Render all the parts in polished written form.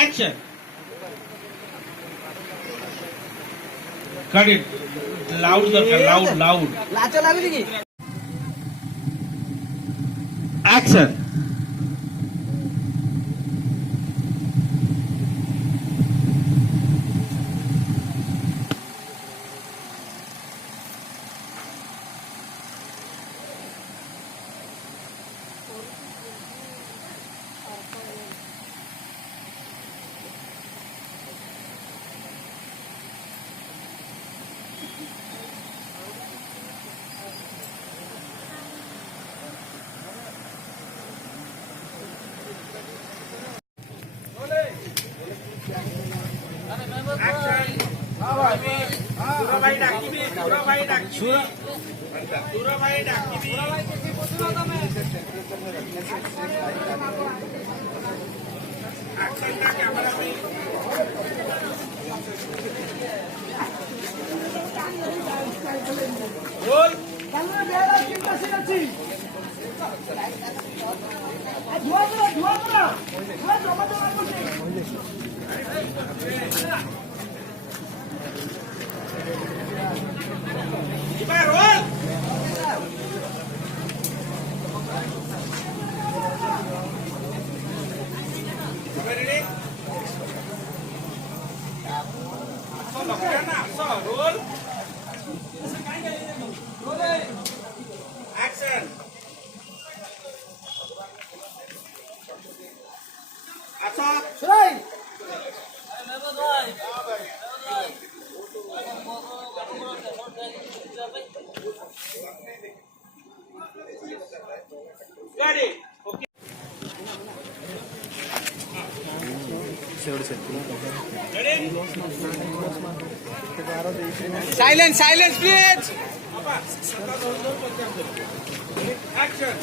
Action. Cut it. Loud दरकार. Loud. लाचा लागली की Action. Roll. কালনা বেলা চিন্তা শিখাচ্ছি ধোয়া করা জমা করছি Ibar, roll. Ready? Roll. Action. Action. শুনাই Ready? Okay. Ready? Silence please Action.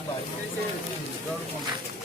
Apa